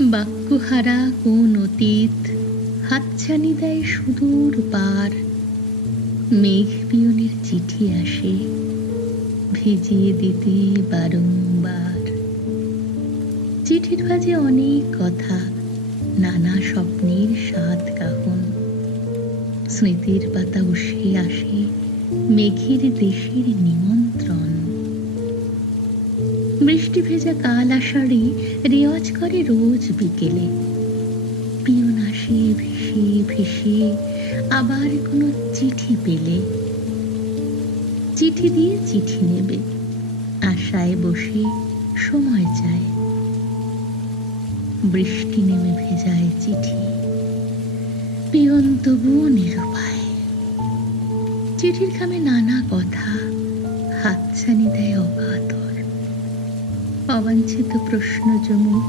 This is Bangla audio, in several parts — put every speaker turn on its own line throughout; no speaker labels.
বাক্যহারা কোন অতীত? হাতছানি দেয় সুদূর পার। মেঘ পিয়নের চিঠি আসে, ভিজিয়ে দিতে বারংবার। চিঠির ভাজে অনেক কথা, নানা স্বপ্নের স্বাদ কাহন। স্মৃতির পাতা উষে আসে, মেঘের দেশের নিমন্ত্রণ। বৃষ্টি ভেজা কাল আষাঢ়ে রেওয়াজ করে রোজ বিকেলে। পিয়ন আসে ভেসে ভেসে, আবার কোনো চিঠি পেলে। চিঠি দিয়ে চিঠি নেবে, আশায় বসে সময় যায় বৃষ্টি নেমে ভেজায় চিঠি, পিয়ন তবুও নিরুপায়। চিঠির খামে নানা কথা, হাতছানি দেয় অকাতর অবাঞ্ছিত প্রশ্ন জমুক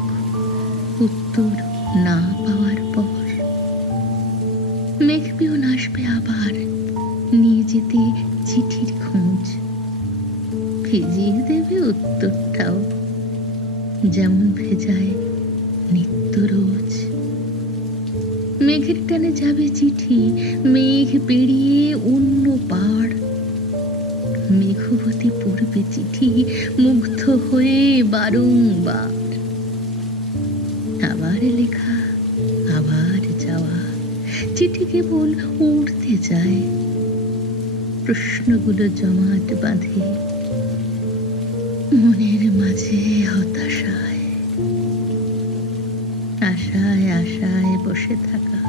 উত্তর না পাওয়ার পর। মেঘ পিয়ন আসবে আবার নিয়ে যেতে চিঠির খোঁজ। ভিজিয়ে দেবে উত্তরটাও। যেমন ভেজায় নিত্য রোজ। মেঘের টানে যাবে চিঠি, মেঘ পেরিয়ে অন্য পাড়। মেঘবতী পড়বে চিঠি মুগ্ধ হয়ে বারংবার। আবার লেখা, আবার যাওয়া, চিঠি কেবল উড়তে যায়। প্রশ্নগুলো জমাট বাঁধে, মনের মাঝে হতাশায়। আশায় আশায় বসে থাকা,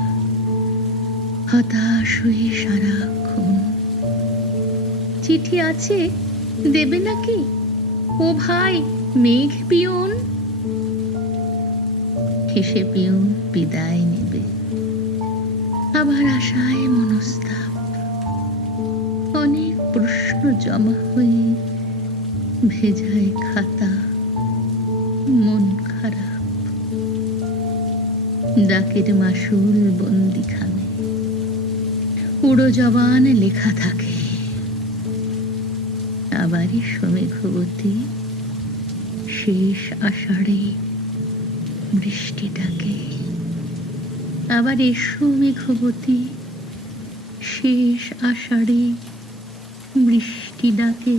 হতাশ হয়ে সারাক্ষণ। চিঠি আছে, দেবে নাকি? ও ভাই মেঘ পিয়ন হেসে পিয়ন বিদায় নেবে? আবার আশায় মনস্তাপ। অনেক প্রশ্ন জমা হয়ে ভেজায় খাতা, মন খারাপ। ডাকের মাসুল বন্দি খামে উড়ো জবান লেখা থাকে। আবারই সমীঘবতী শেষ আষাঢ়ে বৃষ্টি ডাকে আবার এসো মেঘবতী শেষ আষাঢ়ে বৃষ্টি ডাকে